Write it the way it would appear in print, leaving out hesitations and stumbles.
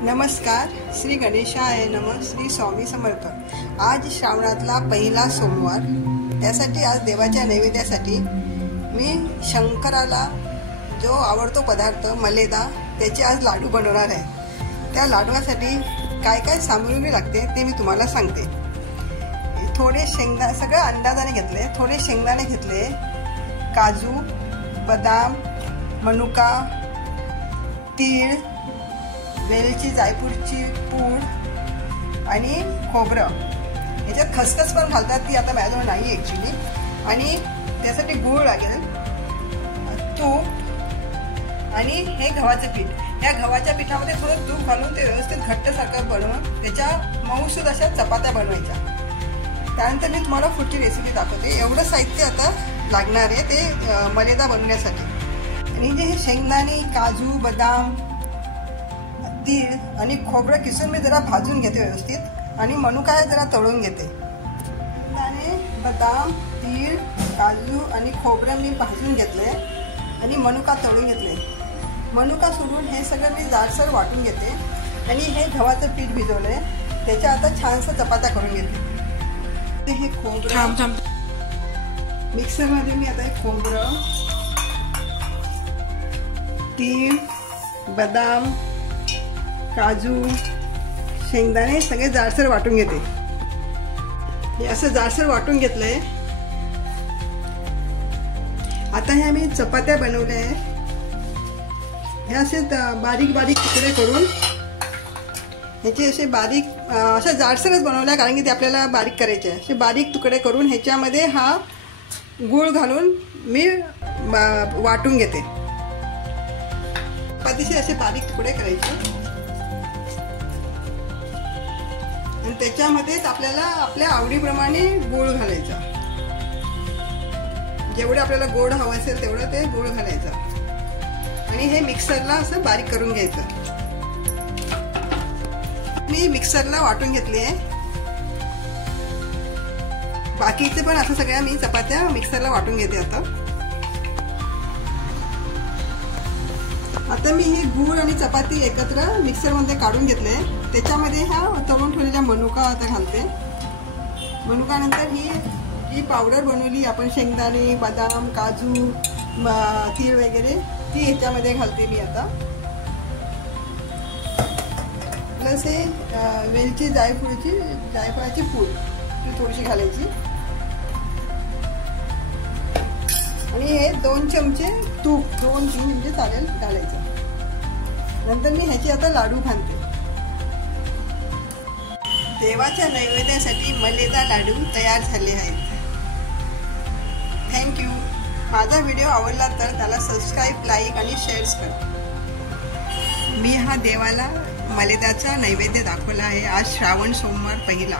नमस्कार. श्री गणेशाय नमः. श्री स्वामी समर्थ. आज श्रावणातला पहिला सोमवार, त्यासाठी आज देवाच्या नैवेद्यासाठी मी शंकराला जो आवडतो पदार्थ मलेदा त्याचे आज लाडू बनवणार आहे. त्या लाडूसाठी काय काय सामग्री लागते ते मी तुम्हाला सांगते. थोडे शेंगदाणे, सगळं अंदाजाने घेतले. थोडे शेंगदाणे घेतले, काजू, बदाम, मनुका, तीळ, वेलची, जायफळची पूड आणि खोबरं. याच्यात खसखस पण घालतात, ती आता माझ्याजवळ नाही ॲक्च्युली. आणि त्यासाठी गूळ लागेल, तूप आणि हे गव्हाचं पीठ. या गव्हाच्या पिठामध्ये थोडं तूप घालून ते व्यवस्थित घट्टसारखं बनवून त्याच्या मऊसूद अशा चपात्या बनवायच्या. त्यानंतर मी तुम्हाला पुढची रेसिपी दाखवते. एवढं साहित्य आता लागणार आहे ते मलेदा बनवण्यासाठी. आणि जे हे शेंगदाणे, काजू, बदाम, तीळ आणि खोबरं किसून मी जरा भाजून घेते व्यवस्थित, आणि मनुका जरा तळून घेते. शेंगदाणे, बदाम, तीळ, काजू आणि खोबरं मी भाजून घेतले आणि मनुका तळून घेतले. मनुका सोडून हे सगळं मी जाडसर वाटून घेते. आणि हे गव्हाचं पीठ भिजवलंय, त्याच्या आता छानसं चपात्या करून घेते. हे खोबरं मिक्सरमध्ये मी आता हे खोबरं, तीळ, बदाम, काजू, शेंगदाणे सगळे जाडसर वाटून घेते. हे असं जाडसर वाटून घेतलंय. आता हे आम्ही चपात्या बनवल्या आहे. हे असे बारीक बारीक तुकडे करून ह्याचे असे बारीक अशा जाडसरच बनवल्या, कारण की ते आपल्याला बारीक करायचे आहे. असे बारीक तुकडे करून ह्याच्यामध्ये हा गूळ घालून मी वाटून घेते. चपातीचे असे बारीक तुकडे करायचे आणि त्याच्यामध्येच आपल्याला आपल्या आवडीप्रमाणे गूळ घालायचा. जेवढं आपल्याला गोड हवं असेल तेवढं ते गूळ घालायचं आणि हे मिक्सरला असं बारीक करून घ्यायचं. मी मिक्सरला वाटून घेतली आहे. बाकीचे पण असं सगळ्या मी चपात्या मिक्सरला वाटून घेते. आता मी हे गूळ आणि चपाती एकत्र मिक्सरमध्ये काढून घेतले. त्याच्यामध्ये हा तळून ठेवलेल्या मनुका आता घालते. मनुकानंतर ही पावडर बनवली आपण, शेंगदाणे, बदाम, काजू, तीळ वगैरे, ती ह्याच्यामध्ये घालते मी आता. प्लस हे वेलची, जायफळाची पूड ती थोडीशी घालायची. आणि हे 2 चमचे तूप, 2-3 चमचे चालेल घालायचं. नंतर मी ह्याची आता लाडू बांधते. देवाच्या नैवेद्यासाठी मलेदा लाडू तयार झाले आहेत. थँक्यू. माझा व्हिडिओ आवडला तर त्याला सबस्क्राईब, लाईक आणि शेअर्स करा. मी हा देवाला मलेदाचा नैवेद्य दाखवला आहे. आज श्रावण सोमवार पहिला.